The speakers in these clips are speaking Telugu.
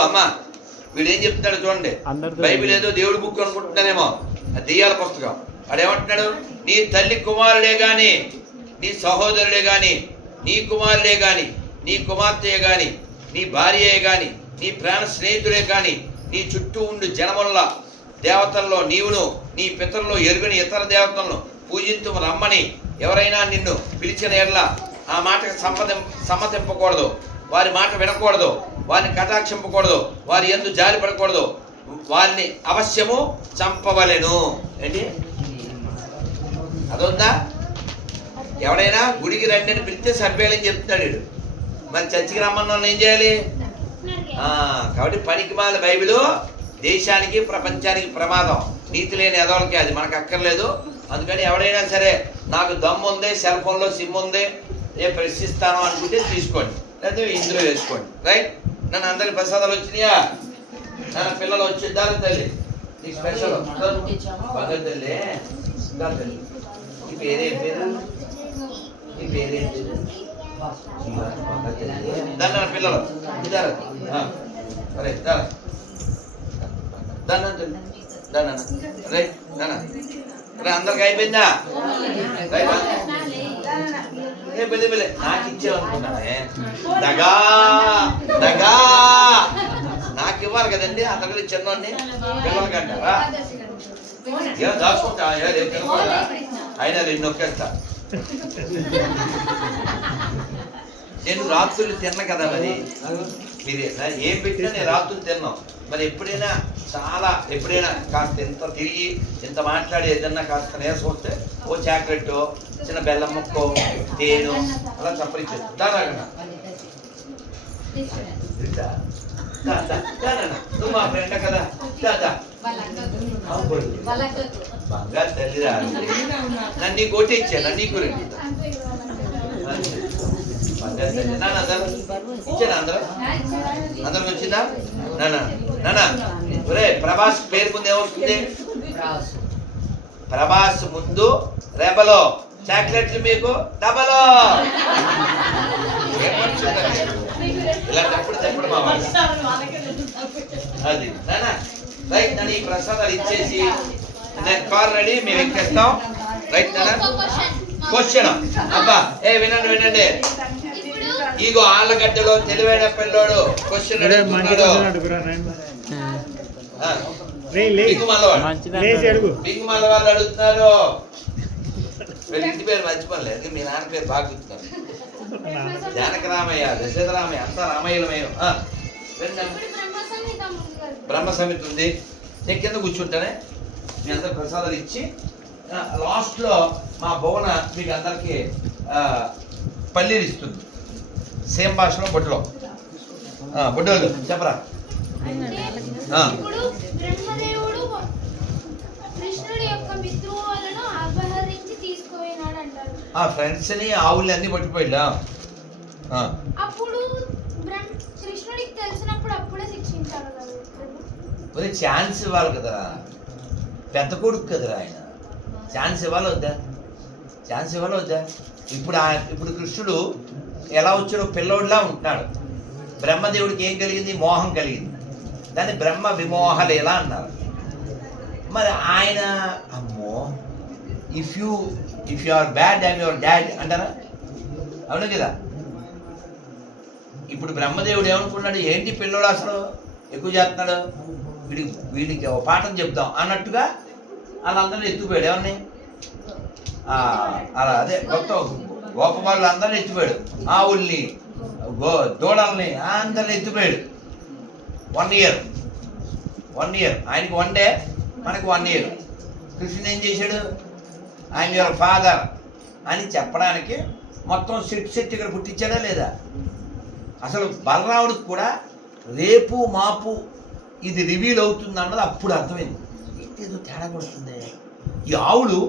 ఇదిగో అమ్మా. వీడు ఏం చెప్తున్నాడు చూడండి. బైబిల్ ఏదో దేవుడి బుక్ అనుకుంటున్నానేమో. అది దెయ్యాల పుస్తకం. వాడేమంటున్నాడు నీ తల్లి కుమారుడే గాని నీ సహోదరుడే గాని నీ కుమారుడే గాని నీ కుమార్తెయే గాని నీ భార్యయే గాని నీ ప్రాణ స్నేహితుడే గాని నీ చుట్టూ ఉండు జనముల దేవతల్లో నీవును నీ పితరులు ఎరుగని ఇతర దేవతలను పూజించు రమ్మని ఎవరైనా నిన్ను పిలిచిన ఎడ్ల ఆ మాటకు సమ్మతి సమ్మతింపకూడదు. వారి మాట వినకూడదు. వారిని కటాక్షింపకూడదు వారి ఎందు జారిపడకూడదు వారిని అవశ్యము చంపవలెను. ఏంటి? అదొందా ఎవడైనా గుడికి రండి అని పిలిస్తే సభ్యులని చెప్తున్నాడు మరి చర్చికి రమ్మన్న ఏం చేయాలి? కాబట్టి పనికి మాల బైబిల్ దేశానికి ప్రపంచానికి ప్రమాదం. నీతి లేని ఎదవలకి అది మనకు అక్కర్లేదు. అందుకని ఎవడైనా సరే నాకు దమ్ము ఉంది సెల్ ఫోన్లో సిమ్ ఉంది ఏ ప్రశ్నిస్తాను అనుకుంటే తీసుకోండి. లేకపోతే ఇందులో వేసుకోండి. రైట్? నన్ను అందరికి ప్రసాదాలు వచ్చినాయా? నా పిల్లలు వచ్చిద్దారు తల్లి? నీకు స్పెషల్ బంగారు తల్లి. దా తల్లి. ఈ పేరే పేరు? ఈ పేరే పేరు? దాన్ని పిల్లలు. ఇదారు అరే దారా దాన్ని దాన్ని రే దాన్న రే అందరికి అయిపోయిందా? రైట్ ఏ బిల్లి బిల్లి నాకు ఇచ్చావు అనుకున్నానే. దగా దగా. నాకు ఇవ్వాలి కదండి అందరికీ చిన్నోడిని. పిల్లలకి అంటారా? ఏం దాచుకుంటా? అయినా రెండు నొక్కేస్తా. నేను రాత్రులు తిన్న కదా మరి. మీరు ఏం పెట్టినా నేను రాత్రులు తిన్నాం. మరి ఎప్పుడైనా చాలా ఎప్పుడైనా కాస్త ఇంత తిరిగి ఇంత మాట్లాడి ఏదన్నా కాస్త నీరసం వస్తే ఓ చాక్లెట్ చిన్న బెల్లం ముక్కో తేను అలా చప్పరించేది దాదాగా నువ్వు మా ఫ్రెండ్ కదా. దాదా బంగారు తల్లిరా. నన్ను నీ కోటి ఇచ్చాను నీ గురించి అందరికి వచ్చిందా? నాన్న నాన్న ఒరే ప్రభాస్ పేరు ముందు ఏమొస్తుంది? ప్రభాస్. ముందు రెబలో. చాక్లెట్లు మీకు డబలో. ఇలాంటప్పుడు చెప్పడు మా అది. నాన్న రైట్ నన్ను ఈ ప్రసాదాలు ఇచ్చేసి నేను కార్ రెడీ మేము ఎక్కేస్తాం. రైట్ నాన్న. క్వశ్చన్ అబ్బా ఏ వినండి వినండి. ఇగో ఆళ్ళగడ్డలో తెలివైన పిల్లోడు క్వశ్చన్ అడుగుతున్నాడు. బింగు మల్ల వాళ్ళు అడుగుతున్నారు వీళ్ళ ఇంటి పేరు మర్చిపోలేదు మీ నాన్న పేరు బాగా గుర్తున్నారు. జానక రామయ్య దశరథ రామయ్య అంతా రామయ్యలమయ్య. బ్రహ్మ సమితి ఉంది. నేను కింద కూర్చుంటానే? మీ అందరు ప్రసాదాలు ఇచ్చి లాస్ట్లో మా భువన మీకు అందరికి పల్లీలు ఇస్తుంది. సేమ్ భాషలో బొడ్డులో. బొడ్డోళ్ళు చెప్పరా? ఆ. ఫ్రెండ్స్ని ఆవుల్ని అన్ని ప్రభు. ఒరే ఛాన్స్ ఇవ్వాలి కదరా. పెద్ద కొడుకు కదరా ఆయన. ఛాన్స్ ఇవ్వాలి వద్దా? ఛాన్స్ ఇవ్వాలి వద్దా? ఇప్పుడు ఇప్పుడు కృష్ణుడు ఎలా వచ్చాడో పిల్లోడిలా ఉంటున్నాడు. బ్రహ్మదేవుడికి ఏం కలిగింది? మోహం కలిగింది. దాన్ని బ్రహ్మ విమోహలేలా అన్నారు? మరి ఆయన అమ్మో if you if you are bad I'm your dad అంటారా? అవును కదా? ఇప్పుడు బ్రహ్మదేవుడు ఏమనుకున్నాడు? ఏంటి పిల్లోడు అసలు? ఎక్కువ చేస్తున్నాడు? వీడికి వీడికి ఒక పాఠం చెప్తాం అన్నట్టుగా వాళ్ళందరినీ ఎత్తుకుపోయాడు. ఎవరిని అలా అదే మొత్తం గోపబాలు అందరిని ఎత్తిపోయాడు. ఆవుల్ని గో దూడల్ని అందరిని ఎత్తిపోయాడు. వన్ ఇయర్ వన్ ఇయర్ ఆయనకి వన్ డే మనకు వన్ ఇయర్ కృష్ణుడు ఏం చేశాడు? ఆయన యువర్ ఫాదర్ అని చెప్పడానికి మొత్తం సెట్ సెట్ ఇక్కడ పుట్టించాడా లేదా? అసలు బలరాముడికి కూడా రేపు మాపు ఇది రివీల్ అవుతుంది అన్నది అప్పుడు అర్థమైంది. ఏదో తేడా కొడుతుంది. ఈ ఆవులు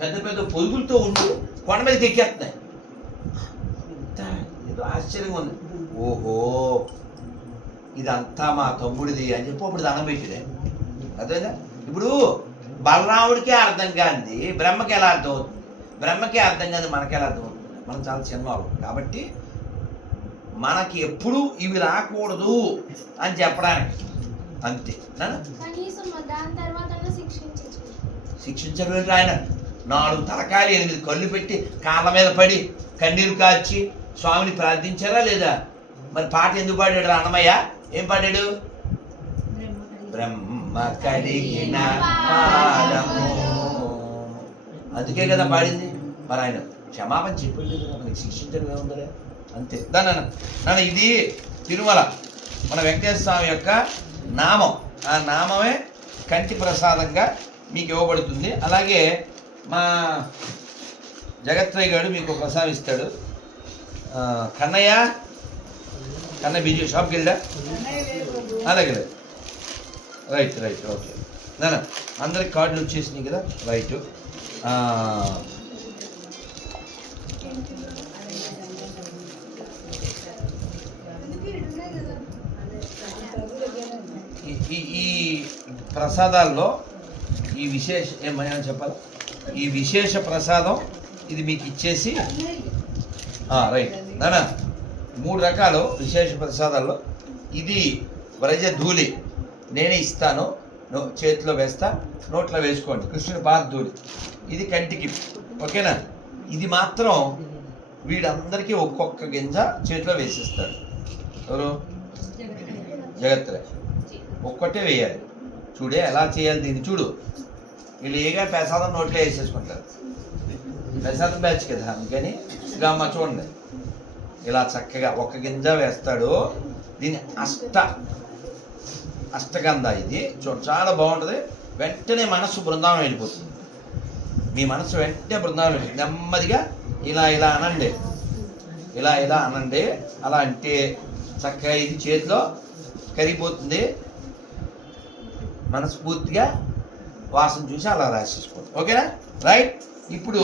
పెద్ద పెద్ద పొదుగులతో ఉంటూ కొండ మీదకి ఎక్కేస్తున్నాయి. ఇంత ఏదో ఆశ్చర్యంగా ఉంది. ఓహో ఇదంతా మా తమ్ముడిది అని చెప్పి అప్పుడు దండం పెట్టాడే అర్థమైందా? ఇప్పుడు బలరాముడికే అర్థం కాంది బ్రహ్మకి ఎలా అర్థం అవుతుంది? బ్రహ్మకే అర్థం కాదు మనకి ఎలా అర్థం అవుతుంది? మనం చాలా చిన్నవాళ్ళు కాబట్టి మనకి ఎప్పుడు ఇవి రాకూడదు అని చెప్పడానికి. అంతే. శిక్షించడం ఆయన నాలుగు తలకాయలు ఎనిమిది కళ్ళు పెట్టి కాళ్ళ మీద పడి కన్నీరు కాచి స్వామిని ప్రార్థించారా లేదా? మరి పాట ఎందుకు పాడాడు రా అన్నమయ్య? ఏం పాడాడు? బ్రహ్మ కలిగిన అందుకే కదా పాడింది. మరి ఆయన క్షమాపణ చెప్పండి కదా మనకి శిక్షించడం ఏముందరే అంతే. దాని నాన్న ఇది తిరుమల మన వెంకటేశ్వర స్వామి యొక్క నామం. ఆ నామమే కంటి ప్రసాదంగా మీకు ఇవ్వబడుతుంది. అలాగే మా జగత్రయ్య గారు మీకు ప్రసాదిస్తాడు ఇస్తాడు. కన్నయ్య? కన్నయ్య బిజీ షాప్కి వెళ్ళా అలాగే రైట్ రైట్ ఓకే. నా అందరికి కార్డులు వచ్చేసినాయి కదా? రైట్. ఈ ఈ- ఈ ప్రసాదాల్లో ఈ విశేష ఏమైనా చెప్పాలి? ఈ విశేష ప్రసాదం ఇది మీకు ఇచ్చేసి రైట్. నానా మూడు రకాలు విశేష ప్రసాదాల్లో. ఇది వ్రజ ధూళి. నేనే ఇస్తాను. నో- చేతిలో వేస్తా. నోట్లో వేసుకోండి. కృష్ణుని పాద ధూళి. ఇది కంటికి. ఓకేనా? ఇది మాత్రం వీడందరికీ ఒక్కొక్క గింజ చేతిలో వేసిస్తాడు. ఎవరు? జగత్తులే ఒక్కటే వేయాలి. చూడే ఎలా చేయాలి దీన్ని చూడు. వీళ్ళు ఏగా ప్రసాదం నోట్లో వేసేసుకుంటారు. ప్రసాదం బ్యాచ్ కదా అందుకని ఇలా అమ్మ చూడండి. ఇలా చక్కగా ఒక గింజ వేస్తాడు. దీని అష్ట అష్టగంధ ఇది. చూ చాలా బాగుంటుంది. వెంటనే మనసు బృందావనం వెళ్ళిపోతుంది. మీ మనసు వెంటనే బృందావనం వెళ్ళి నెమ్మదిగా ఇలా ఇలా అనండి. ఇలా ఇలా అనండి. అలా అంటే చక్కగా ఇది చేతిలో కరిగిపోతుంది. మనస్ఫూర్తిగా వాసన చూసి అలా రాసేసుకోండి ఓకేనా? రైట్ ఇప్పుడు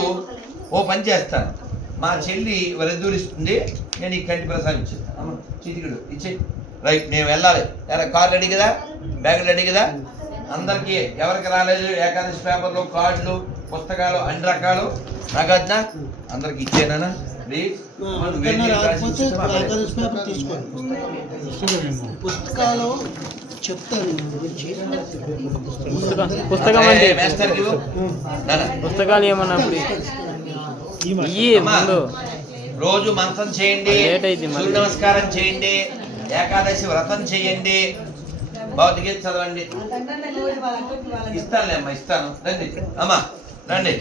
ఓ పని చేస్తాను. మా చెల్లి వరదూరిస్తుంది నేను ఈ కంటి ప్రసాదం ఇచ్చేస్తాను. అమ్మ చిటికుడు ఇచ్చే రైట్ నేను వెళ్ళాలి. ఎలా కార్ రెడీ కదా? బ్యాగ్ రెడీ కదా? అందరికీ ఎవరికి రాలేదు? ఏకాదశి పేపర్లు కార్డులు పుస్తకాలు అన్ని రకాలు. నాగార్జున అందరికి ఇచ్చేనా ప్లీజ్ పుస్తకాలు చెప్తాను దీని పుస్తకం. నాన్న. పుస్తకాలు ఏమన్నా రోజు మంత్రం చేయండి. సూర్య నమస్కారం చేయండి ఏకాదశి వ్రతం చేయండి భౌతిక చదవండి. ఇస్తానులే అమ్మా ఇస్తాను. రండి. అమ్మా రండి.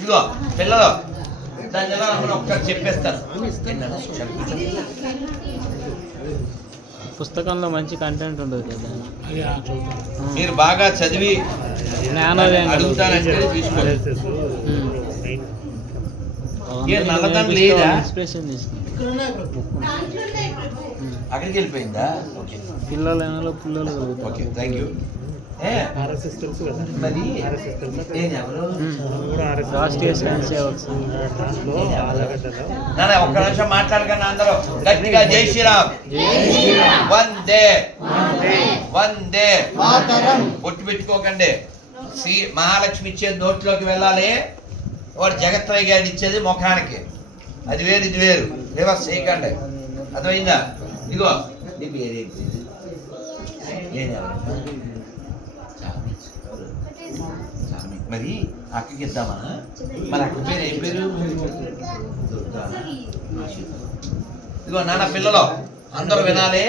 ఇదిగో పిల్లలు ఎలా అమ్మని ఒక్కటి చెప్పేస్తాను. పుస్తకంలో మంచి కంటెంట్ ఉండదు కదా. మీరు బాగా చదివి జ్ఞానోదయం అడుగుతానంటే తీసుకోండి? ఇన్స్పిరేషన్ తీసుకుంది. అక్కడికి వెళ్ళిపోయిందా? ఓకే. పిల్లలు పిల్లలు ఓకే థ్యాంక్ యూ ఒక్క నిమిషం మాట్లాడకండి అందరూ. గట్టిగా జై శ్రీరామ్. వందే. వందే. మాతరం ఒట్టు పెట్టుకోకండి. శ్రీ మహాలక్ష్మి ఇచ్చేది నోట్లోకి వెళ్ళాలి. వాడు జగత్రయ్య గారు ఇచ్చేది ముఖానికి. అది వేరు ఇది వేరు. రివర్స్ చేయకండి. అర్థమైందా? ఇదిగో. నీ పేరేంటి? మరి అక్కకి ఇద్దామా మరి అక్క పేరు ఏం పేరు? ఇదిగో నాన్న పిల్లలు అందరూ వినాలి.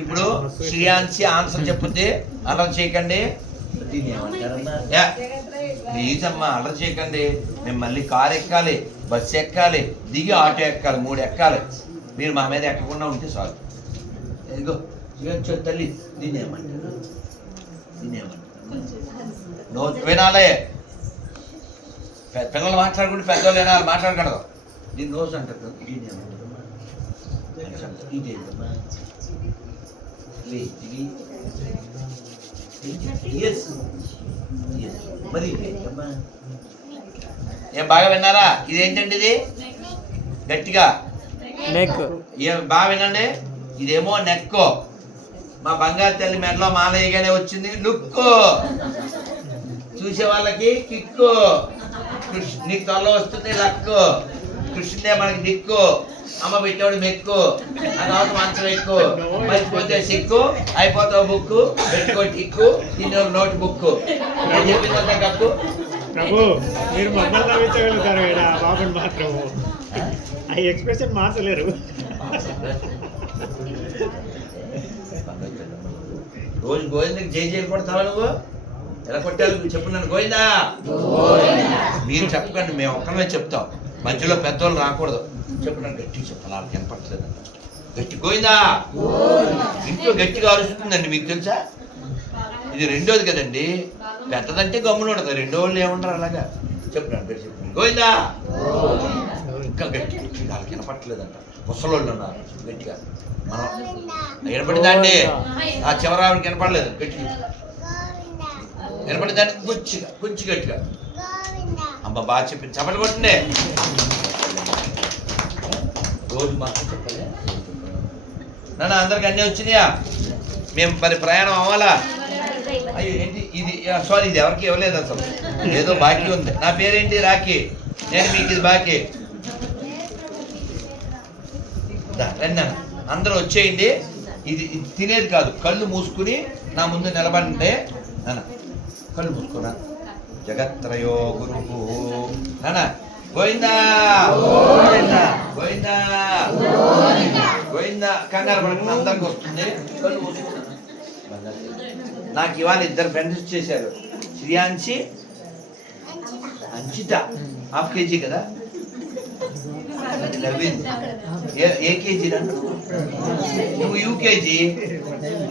ఇప్పుడు శ్రీయాన్సి ఆన్సర్ చెప్పుద్ది. అల్లరి చేయకండి. యా. ప్లీజ్ అమ్మా చేయకండి. మేము మళ్ళీ కారు ఎక్కాలి బస్సు ఎక్కాలి దిగి ఆటో ఎక్కాలి మూడు ఎక్కాలి. మీరు మా మీద ఎక్కకుండా ఉంటే చాలు. ఇదిగో చూ తల్లి దీన్ని ఏమంటారు? దీన్ని ఏమంటారు? నో వినాలే పిల్లలు మాట్లాడుకుంటే పెద్దవాళ్ళు వినాలి మాట్లాడకూడదు. దీన్ని రోజు అంటారు ఇది. మరి? ఏం బాగా విన్నారా? ఇదేంటండి ఇది? గట్టిగా. నెక్ ఏం బాగా వినండి. ఇదేమో నెక్కో మా బంగారు తల్లి మెడలో మాలయ్యగానే వచ్చింది. లుక్కు. చూసే వాళ్ళకి కిక్కు. కృష్ణ నీకు త్వరలో వస్తుంది లక్కు. కృష్ణుడే మనకి దిక్కు. అమ్మ పెట్టేవాడు మెక్కు. ఆ తర్వాత మంచం ఎక్కు. మర్చిపోతే సిక్కు. అయిపోతావు బుక్కు. పెట్టుకో టిక్కు. తిన్న నోట్ బుక్ నేను చెప్పిందంతా కక్కు ప్రభు మీరు మమ్మల్ని నవ్వించగలుగుతారు బాబుని మాత్రము. ఆ ఎక్స్ప్రెషన్ మార్చలేరు. రోజు గోవిందకి జై జైలు కొడతావా నువ్వు? ఎలా కొట్టాలి చెప్పు నన్ను గోవిందా? మీరు చెప్పకండి మేము ఒక్కనే చెప్తాం. మధ్యలో పెద్దోళ్ళు రాకూడదు. చెప్పు నన్ను గట్టిగా చెప్పాలి వాళ్ళకి వినపట్లేదు గట్టి గోవిందా? ఇంట్లో గట్టిగా అరుస్తుందండి మీకు తెలుసా? ఇది రెండోది కదండి. పెద్దదంటే గమ్మున ఉండదు రెండో వాళ్ళు ఏమంటారు అలాగా? చెప్పు నన్ను గట్టి చెప్పు. గోవిందా? ఇంకా గట్టి వాళ్ళకి వినపట్లేదంట ముసలోళ్ళు ఉన్నారు గట్టిగా. మనం వినపడిందండి? ఆ చివరావిడికి వినపడలేదు గట్టిగా. వినపడిందండి? కొంచెంగా కొంచెం గట్టిగా. అమ్మ బాగా చెప్పింది చెప్పండి కొట్టిండే. రోజు మాకు చెప్పలే. నాన్న అందరికి అన్నీ వచ్చినాయా? మేము మరి ప్రయాణం అవ్వాలా? అయ్యో ఏంటి? ఇది సారీ ఇది ఎవరికి ఇవ్వలేదు అసలు. ఏదో బాకీ ఉంది. నా పేరేంటి? రాఖీ. నేను మీకు ఇది బాకీ. రండి అన్న అందరూ వచ్చేయండి. ఇది ఇది తినేది కాదు. కళ్ళు మూసుకుని నా ముందు నిలబడండి. నాన్న కళ్ళు మూసుకున్నా జగత్రయో గురు నాన్న గోయిందా గోయిందా గోయిందా గోవిందా. కంగారు పడకుండా అందరికి వస్తుంది. కళ్ళు మూసుకున్నా నాకు ఇవాళ ఇద్దరు ఫ్రెండ్స్ చేశారు శ్రియాంశి అంచిత. హాఫ్ కేజీ కదా? అది ఏ ఏ కేజీ నువ్వు? యూకేజీ?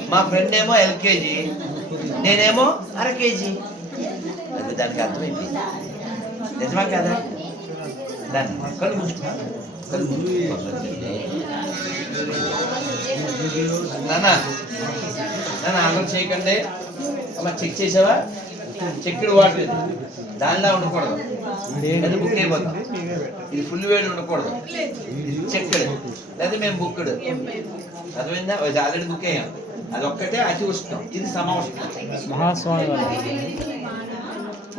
మా ఫ్రెండ్ ఏమో ఎల్కేజీ. నేనేమో అర కేజీ. అది దానికి అర్థమైంది. నిజమా కదా? దాన్ని కళ్ళు మూసుకో కళ్ళు మూసుకో నాన్న నాన్న ఆర్డర్ చేయకండి. అమ్మ చెక్ చేసావా? చెక్కిడి వాటర్ ఇది దానిలా ఉండకూడదు. అది బుక్ అయిపోతుంది. ఇది ఫుల్ వేడి ఉండకూడదు. ఇది చెక్కడు. లేదా మేము బుక్కుడు అర్థమైందా? అది ఆల్రెడీ బుక్ అయ్యాం. అది ఒక్కటే అతి ఉష్ణం ఇది సమ ఉష్ణం మహాస్వామి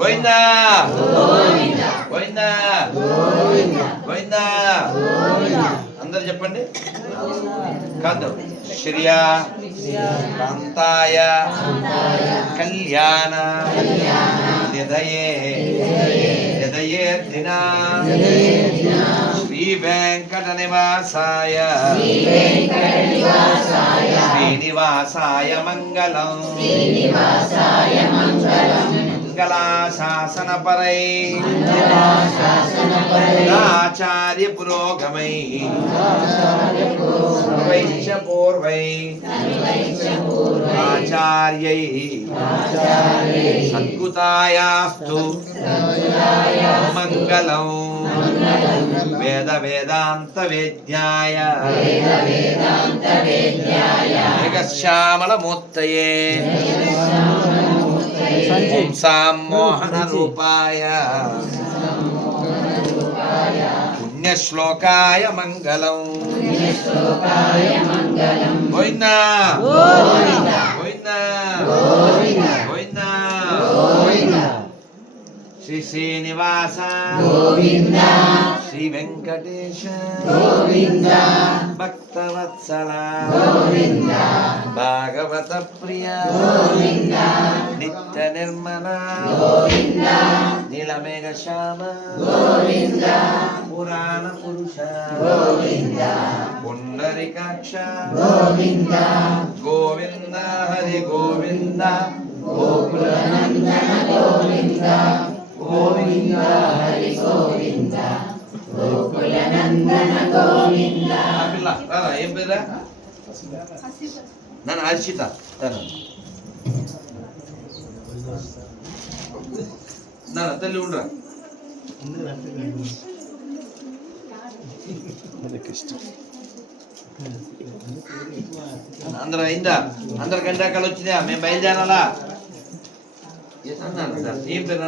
గోవిందా! గోవిందా! గోవిందా! అందరు చెప్పండి. కాదు శ్రియా కాంతాయ కళ్యాణ నిదయే నిదయే దినా శ్రీ వెంకట నివాసాయ శ్రీనివాసాయ మంగళం. మంగళాశాసన మంగళాశాసనపరై. ఆచార్య పురోగమై సర్వైశ్చ పూర్వై ఆచార్యై. సద్గుతాయాస్తు. మంగళం. వేద వేదాంత వేద్యాయ శ్యామలమూర్తయే ఓం సామోహన రూపాయ పుణ్యశ్లోకాయ మంగళం. గోవిందా. గోవిందా. గోవిందా. శ్రీ శ్రీనివాస. శ్రీ వెంకటేశ. భక్తవత్సల. భాగవత ప్రియ నిత్య నిర్మల నీలమేఘ శ్యామ పురాణ పురుష పుండరికాక్ష గోవింద హరి గోవింద గోకుల గోవింద హరి గోవింద పిల్ల ఏం పేరా నన్ను హర్షిత తను నాన్న తల్లి ఉండరా అందరూ అయిందా అందరు గంట అక్కడ వచ్చిందా మేము బయలుదేరాలా ఏ అన్నాను సార్ ఏం పేరు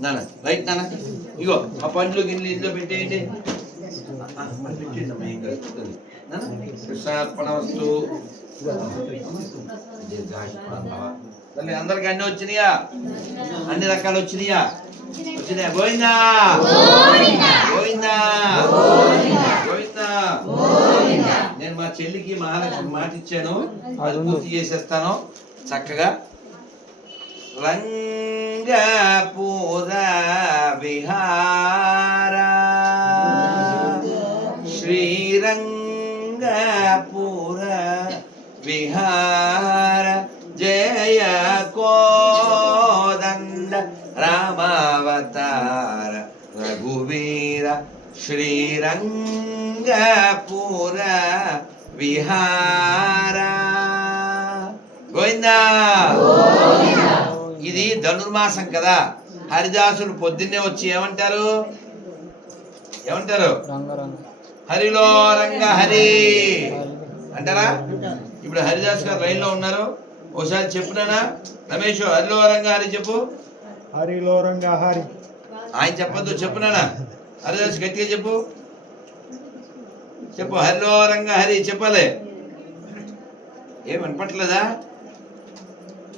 నాన్న రైట్ నాన్న ఇగో ఆ పండ్లు గిన్నెలు ఇంట్లో పెట్టేయండి తల్లి. అందరికి అన్ని వచ్చినాయా? అన్ని రకాలు వచ్చినాయా? వచ్చినాయి? గోవిందా? గోవిందా. గోవిందా? నేను మా చెల్లికి మహాలక్ష్మి మాట ఇచ్చాను అది పూర్తి చేసేస్తాను. చక్కగా. రంగపూర విహార శ్రీరంగపుర విహార జయ కోదండ రామావతార రఘువీర శ్రీరంగపుర విహార. గోవిందా. ఇది ధనుర్మాసం కదా. హరిదాసులు పొద్దున్నే వచ్చి ఏమంటారు? ఏమంటారు? రంగరంగ. హరిలో రంగ హరి. అంటారా? ఇప్పుడు హరిదాస్ గారు లైన్లో ఉన్నారు. ఒకసారి చెప్పునానా రమేష్ హరిలో రంగ హరి చెప్పు. హరిలో రంగా హరి. ఆయన చెప్పొద్దు చెప్పునానా హరిదాస్ గట్టిగా చెప్పు. చెప్పు హరిలో రంగ హరి చెప్పాలి. ఏం వినపట్లేదా?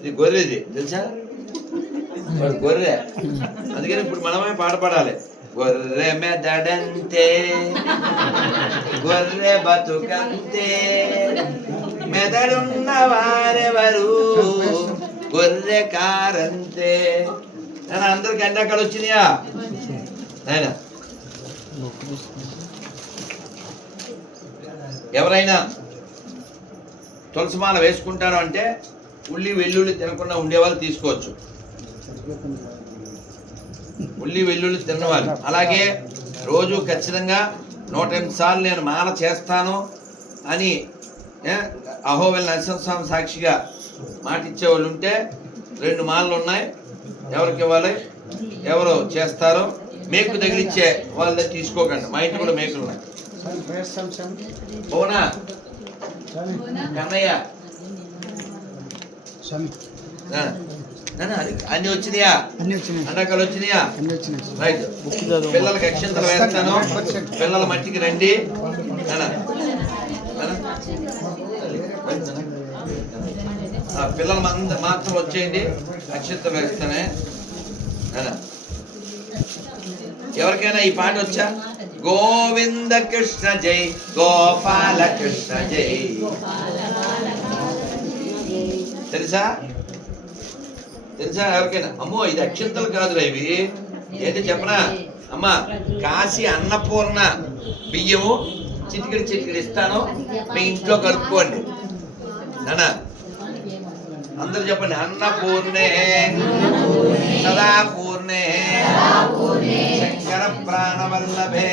ఇది గొర్రెది తెలుసా? వాడు గొర్రె అందుకని ఇప్పుడు మనమే పాట పాడాలి. గొర్రె మెదడంతే గొర్రె బతుకంతే. మెదడున్న వారెవరు? గొర్రె కారంతే. నేను అందరికి ఎండాకాలు వచ్చినాయా నాయన. ఎవరైనా తులసిమాల వేసుకుంటారు అంటే ఉల్లి వెల్లుల్లి తినకుండా ఉండేవాళ్ళు తీసుకోవచ్చు. ఉల్లి వెల్లుల్లి తిన్నవాళ్ళు అలాగే రోజు ఖచ్చితంగా నూట ఎనిమిది సార్లు నేను మాల చేస్తాను అని అహోవెల్ నరసింహస్వామి సాక్షిగా మాట ఇచ్చేవాళ్ళు ఉంటే రెండు మాలలు ఉన్నాయి. ఎవరికి ఇవ్వాలి? ఎవరు చేస్తారో మేకు తగిలిచ్చే వాళ్ళ దగ్గర తీసుకోకండి. మా ఇంటి కూడా మేకులు ఉన్నాయి. అవునా కన్నయ్య? అన్ని వచ్చినాయా? అన్ని వచ్చినాయి. అండాకాలు వచ్చినాయా? అన్ని వచ్చినాయి. రైట్. పిల్లలకి అక్షంతలు వేస్తాను. పిల్లల మట్టికి రండి. పిల్లల మంద మాత్రం వచ్చేయండి. అక్షంతలు వేస్తానే. ఎవరికైనా ఈ పాట వచ్చా? గోవింద కృష్ణ జై. గోపాల కృష్ణ జై. తెలుసా? తెలుసా? ఎవరికైనా? అమ్మో ఇది అక్షంతలు కాదురా ఇవి. ఏంటి చెప్పనా? అమ్మా కాశీ అన్నపూర్ణ బియ్యము చిటికిడి చిటికిడి ఇస్తాను. మీ ఇంట్లో కలుపుకోండి. నానా అందరు చెప్పండి అన్నపూర్ణే సదా పూర్ణే శంకర ప్రాణవల్లభే.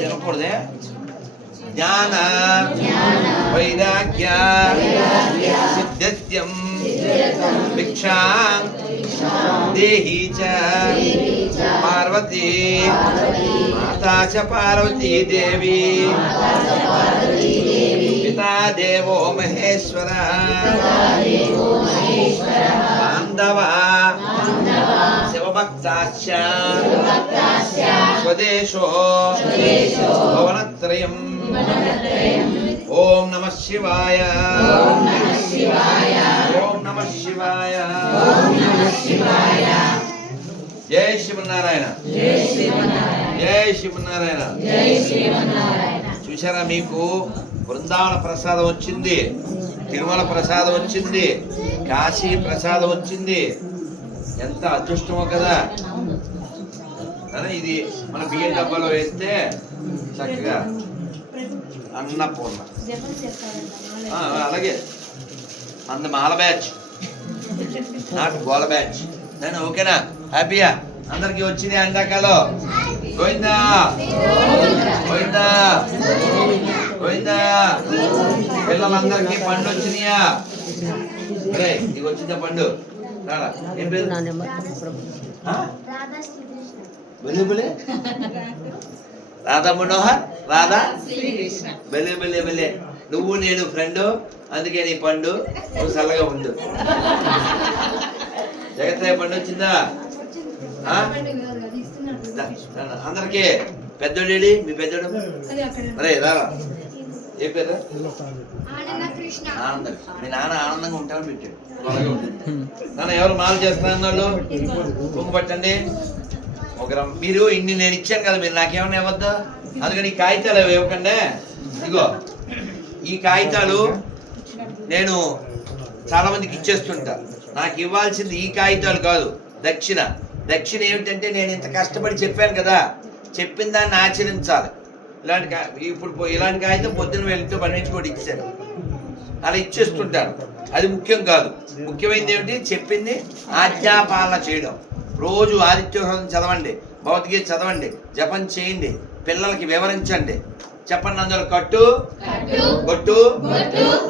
తినకూడదే? జ్ఞాన వైరాగ్య సిద్ధత్యం భిక్షా దేహీ చ పార్వతీ మాతా చ పార్వతీ దేవి పితా దేవో మహేశ్వర బాంధవ శివభక్తాశ్చ స్వదేశో భవనత్రయం ఓం నమ శివాయ. ఓం నమ శివాయ. జై శ్రీమన్నారాయణ జై శ్రీమన్నారాయణ చూసారా మీకు? బృందావన ప్రసాదం వచ్చింది. తిరుమల ప్రసాదం వచ్చింది. కాశీ ప్రసాదం వచ్చింది. ఎంత అదృష్టమో కదా. ఇది మన బియ్యం డబ్బాలో వేస్తే చక్కగా అన్నపూర్ణ. అలాగే. అంద మాల బ్యాచ్. నాట్ గోల బ్యాచ్. నేను ఓకేనా? హ్యాపీయా? అందరికి వచ్చింది అందాకాలో. గోవిందా? గోవిందా? గోవిందా? పిల్లలందరికీ పండు వచ్చినాయా? అరే నీకు వచ్చిందా పండు? ఏం పేరు? రాధా మనోహర్ రాధా? బలే బలే బలే నువ్వు నేను ఫ్రెండ్ అందుకే నీ పండు నువ్వు చల్లగా ఉండు. జగత్రాయ పండు వచ్చిందా? అందరికీ పెద్దోడేడి మీ పెద్దోడు? అరే రారా ఏ పేరు? ఆనందం మీ నాన్న ఆనందంగా ఉంటామని పెట్టాడు. నాన్న ఎవరు మాల చేస్తున్నారు కుంకు పట్టండి. ఒక మీరు ఇన్ని నేను ఇచ్చాను కదా మీరు నాకేమన్నా ఇవ్వద్దా? అందుకని ఈ కాగితాలు అవి ఇవ్వకండి. ఇగో ఈ కాగితాలు నేను చాలా మందికి ఇచ్చేస్తుంటా. నాకు ఇవ్వాల్సింది ఈ కాగితాలు కాదు దక్షిణ. దక్షిణ ఏమిటంటే నేను ఇంత కష్టపడి చెప్పాను కదా చెప్పిన దాన్ని ఆచరించాలి. ఇలాంటి కా- ఇప్పుడు ఇలాంటి కాగితం పొద్దున వెళ్తే పండించి ఇచ్చారు ఇచ్చాను. అలా ఇచ్చేస్తుంటారు అది ముఖ్యం కాదు. ముఖ్యమైనది ఏమిటి? చెప్పింది ఆజ్ఞాపాలన చేయడం. రోజు ఆదిత్యోహం చదవండి భగవద్గీత చదవండి జపం చేయండి పిల్లలకి వివరించండి. చెప్పండి అందులో కట్టు బొట్టు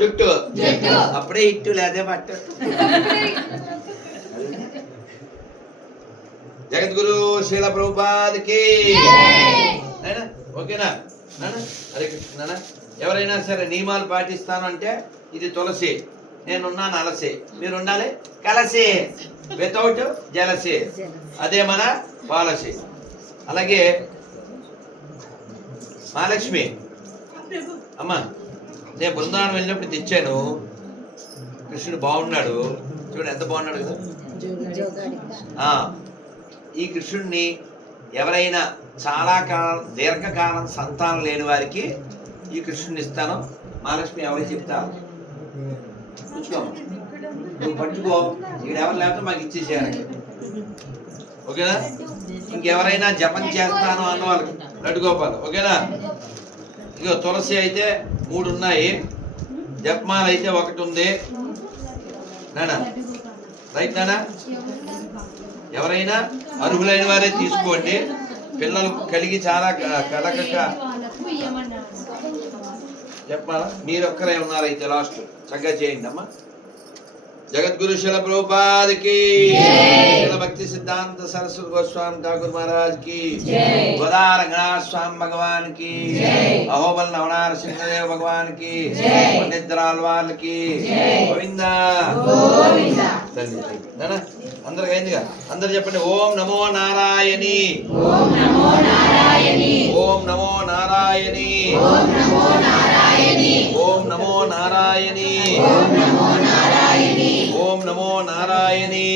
జుట్టు. అప్పుడే ఇట్టు లేదే పట్టు జగద్గురు శీల ప్రభుపాదికి. ఓకేనా? నాన్న హరే కృష్ణ నాన్న ఎవరైనా సరే నియమాలు పాటిస్తాను అంటే ఇది తులసి. నేనున్నాను అలసి మీరు ఉండాలి కలసి. వితౌట్ జలసి అదే మన పాలసీ. అలాగే మహాలక్ష్మి. అమ్మా నేను బృందావనం వెళ్ళినప్పుడు తెచ్చాను. కృష్ణుడు బాగున్నాడు. చూడు ఎంత బాగున్నాడు కదా. ఈ కృష్ణుడిని ఎవరైనా చాలా కాలం దీర్ఘకాలం సంతానం లేని వారికి ఈ కృష్ణుని ఇస్తాను. మహాలక్ష్మి ఎవరికి చెప్తారు? నువ్వు పట్టుకో. ఇక్కడ ఎవరు లేకపోతే మాకు ఇచ్చేసేయాలి ఓకేనా? ఇంకెవరైనా జపం చేస్తాను అన్న వాళ్ళకి ఓకేనా? ఇగో తులసి అయితే మూడు ఉన్నాయి. జపమాల అయితే ఒకటి ఉంది. నానా? రైట్ నానా? ఎవరైనా అర్హులైన వారే తీసుకోండి. పిల్లలు కలిగి చాలా కలగక కలకక. చెప్పాలా మీరొక్కరే ఉన్నారైతే లాస్ట్. చక్కగా చేయండి అమ్మా జగద్గురు శిల ప్రభుపాదికి శిల భక్తి సిద్ధాంత సరస్వతి గోస్వామి ఠాకూర్ మహారాజ్కి గోదార గణాథ స్వామి భగవాన్కి అహోబల్ నవనార సింహదేవ్ భగవాన్కి పండితురాల్ వాళ్ళకి గోవిందా. అందరికి అయిందిగా? అందరు చెప్పండి ఓం నమో నారాయణి. ఓం నమో నారాయణి. ఓం నమో నారాయణి. ఓం నమో నారాయణి. ఓం నమో నారాయణి.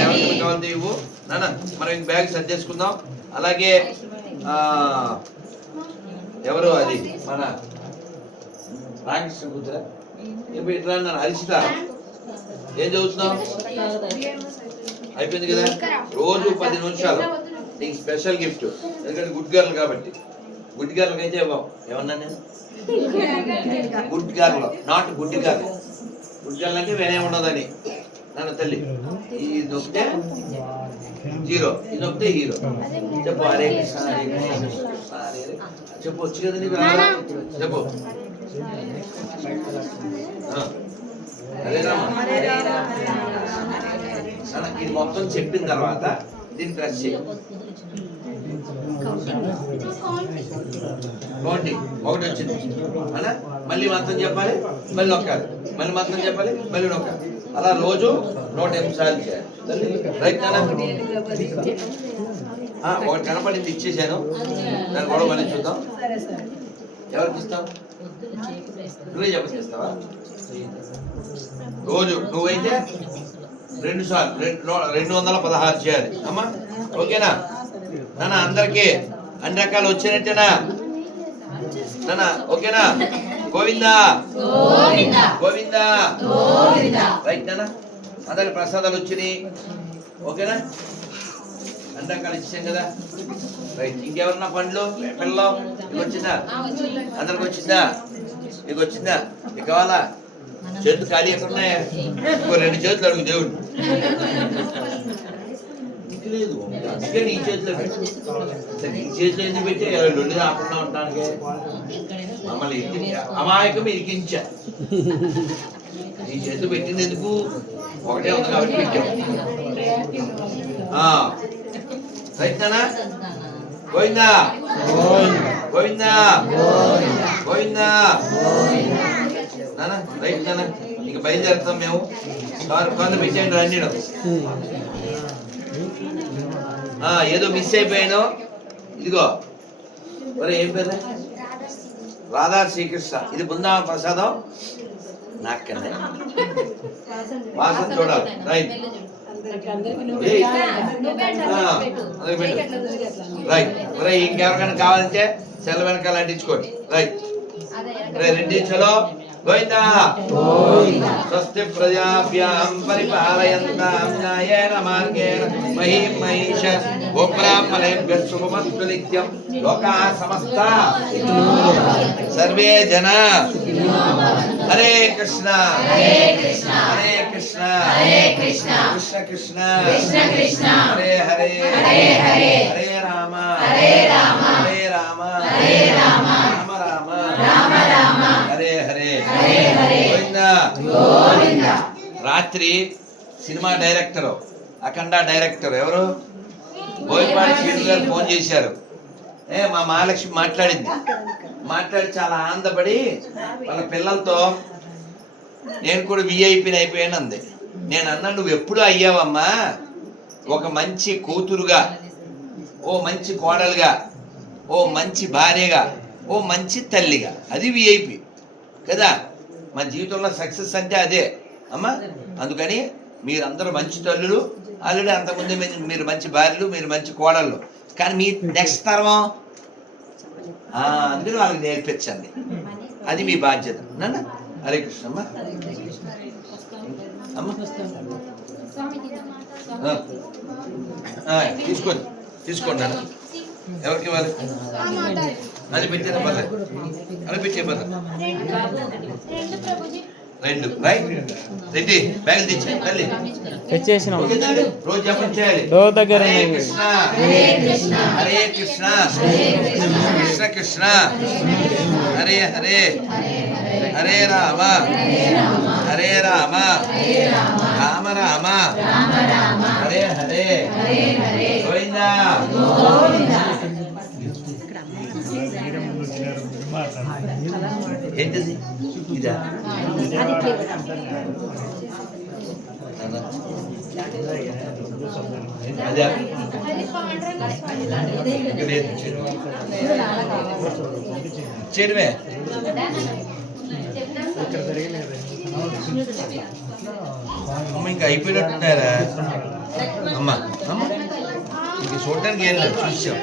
ఎవరికి కావాలి ఇవ్వు. నాన్న మనం ఇంక బ్యాగ్ సర్దేసుకుందాం అలాగే ఆ, ఎవరు అది? మన రామకృష్ణ కూతురా ఇప్పుడు ఇట్లా అన్నారు హరిషిత ఏం చదువుతున్నావు? అయిపోయింది కదా? రోజు పది నిమిషాలు. నీకు స్పెషల్ గిఫ్ట్ ఎందుకంటే గుడ్ గర్ల్ కాబట్టి. గుడ్ గర్ల్ అయితే ఇవ్వం. ఏమన్నా నేను? Good girl not good girl good girl అంటే వేరే ఉండదని. నన్ను తల్లి. ఇది నొక్కితే జీరో. ఇది నొక్కితే హీరో చెప్పు హరే కృష్ణ హరే. చెప్పు వచ్చు కదా నీకు? చెప్పు. హరే రామ ఇది మొత్తం చెప్పిన తర్వాత దీని ప్రెస్ చేయి ఒకటి వచ్చింది. అలా? మళ్ళీ మంత్రం చెప్పాలి? మళ్ళీ నొక్కాలి. మళ్ళీ మంత్రం చెప్పాలి? మళ్ళీ నొక్కాలి. అలా రోజు నూట ఎనిమిది సార్లు చేయాలి. రైట్ ఒకటి కనపడింది ఇచ్చేసాను. దాని గొడవ మళ్ళీ చూద్దాం. ఎవరికి ఇస్తాం నువ్వే చెప్పేస్తావా రోజు. నువ్వైతే? రెండు సార్లు రెండు వందల పదహారు చేయాలి. అమ్మా ఓకేనా? నాన్న అందరికి అన్ని రకాలు వచ్చినట్టేనా? నాన్న ఓకేనా? గోవిందా? గోవిందా. రైట్ నాన్న. అందరికి ప్రసాదాలు వచ్చినాయి. ఓకేనా? అన్ని రకాలు ఇచ్చాం కదా. రైట్ ఇంకెవరన్నా పండ్లు? పిల్లలు మీకు వచ్చిందా? అందరికి వచ్చిందా? మీకు వచ్చిందా? మీకు కావాలా? చేతులు ఖాళీ ఎక్కడ ఉన్నాయా ఇంకో రెండు చేతులు అడుగు దేవుడు. లేదు. అందుకే నీ చేతిలో నీ చేతిలో ఎందుకు పెట్టి? లొల్లి రాకుండా ఉంటానికి మమ్మల్ని అమాయకం ఇరికించా. నీ చేతిలో పెట్టింది ఎందుకు? ఒకటే ఉంది కాబట్టి పెట్టాం. ఆ. రైతానా గోవిందా? గోవిందా. గోవిందా? నానా రైట్ నానా. ఇక బయలుదేరుతాం మేము. కారు కాళ్ళు పెట్టేయండి రండి ఆ ఏదో మిస్ అయిపోయాను. ఇదిగో. మరి ఏం పేరు? రాధా శ్రీకృష్ణ. ఇది బృందావన ప్రసాదం? నాకండి వాసన చూడాలి రైట్. రైట్. ఒరే ఇంకెవరికైనా కావాలంటే సెల్ వెనకాల అంటించుకోండి. రైట్. రే రెడ్డి చలో గోవిందా. స్వస్తి ప్రజాభ్యాం పరిపాలయంతాం న్యాయేన మార్గేణ మహీం మహిష గోబ్రాహ్మణేభ్యः శుభమస్తు నిత్యం. లోకాः సమస్త. సర్వే జన. హరే కృష్ణ. హరే కృష్ణ. హరే కృష్ణ. హరే కృష్ణ. కృష్ణ కృష్ణ. కృష్ణ కృష్ణ. హరే హరే. హరే హరే. హరే రామ. హరే రామ. హరే రామ. హరే రామ. రామ రామ. రామ గోవిందా? రాత్రి సినిమా డైరెక్టర్ అఖండ డైరెక్టర్ ఎవరు? బోయపాటి శ్రీను గారు ఫోన్ చేశారు. ఏ మా మహాలక్ష్మి మాట్లాడింది. మాట్లాడి చాలా ఆనందపడి వాళ్ళ పిల్లలతో నేను కూడా విఐపిని అయిపోయాను అంది. నేను అన్నా నువ్వు ఎప్పుడు అయ్యావమ్మా? ఒక మంచి కూతురుగా ఓ మంచి కోడలుగా ఓ మంచి భార్యగా ఓ మంచి తల్లిగా. అది విఐపి కదా? మన జీవితంలో సక్సెస్ అంటే అదే. అమ్మా అందుకని మీరందరూ మంచి తల్లులు ఆల్రెడీ అంతకుముందు మీరు మంచి భార్యలు మీరు మంచి కోడళ్ళు. కానీ మీ నెక్స్ట్ తరం అందరూ అందుకని వాళ్ళకి నేర్పించండి. అది మీ బాధ్యత. నాన్న హరే కృష్ణ అమ్మ. అమ్మ. తీసుకోండి. తీసుకోండి నాన్న. ఎవరికి వాళ్ళు అది పెట్టేది పర్లేదు అది పెట్టే పర్లేదు రెండు ప్రభుజీ రెండు రైట్ రెడ్డి బ్యాగులు తెచ్చి తల్లి. తెచ్చేసినాం. రోజు జపం చేయాలి. డోర్ దగ్గర హరే ఉంది. కృష్ణ. హరే కృష్ణ. హరే కృష్ణ. కృష్ణ కృష్ణ. హరే హరే. హరే రామ. హరే రామ. రామ రామ. హరే హరే. గోవిందా. ఏంటిది? ఇదా? అదే? చేయడమే అమ్మ ఇంకా అయిపోయినట్టున్నారా? అమ్మ అమ్మ. ఇంక చూడటానికి ఏం లేదు చూసాం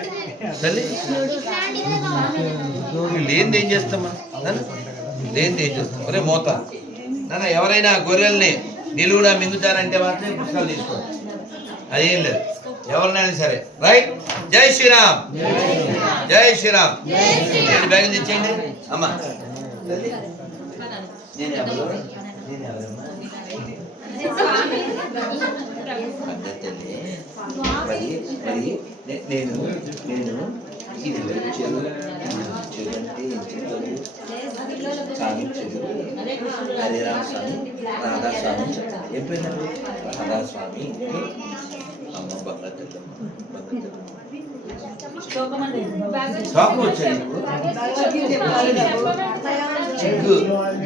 తల్లి? లేనిది ఏం చేస్తామా నాన్న? లేనిది ఏం చేస్తాం ఒరే మోత. నాన్న ఎవరైనా గొర్రెల్ని నిలువుడా మింగుతారంటే మాత్రమే పుస్తకాలు తీసుకోండి అదేం లేదు. ఎవరినైనా సరే. రైట్? జై శ్రీరామ్. జై శ్రీరామ్. నేను బ్యాగ్ తెచ్చేయండి? అమ్మా. నేను ఎవరు నేను ఎవరమ్మా నేను నేను ఇది వచ్చాను స్వామి హరిరామ స్వామి ఏం పేరు స్వామి అమ్మ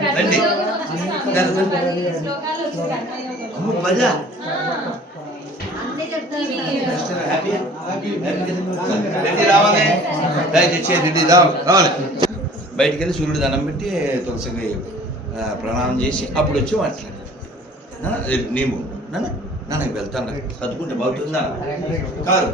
రండి. పదా రెడ్డి రావాలి దయచేసి రెడ్డి రావాలి బయటికి వెళ్ళి సూర్యుడు దండం పెట్టి తులసికి ప్రణామం చేసి అప్పుడు వచ్చి మాట్లాడు. నాన్న నీవు నాన్న నాన్న వెళ్తాను చదువుకుంటే బాగుతుందా కాదు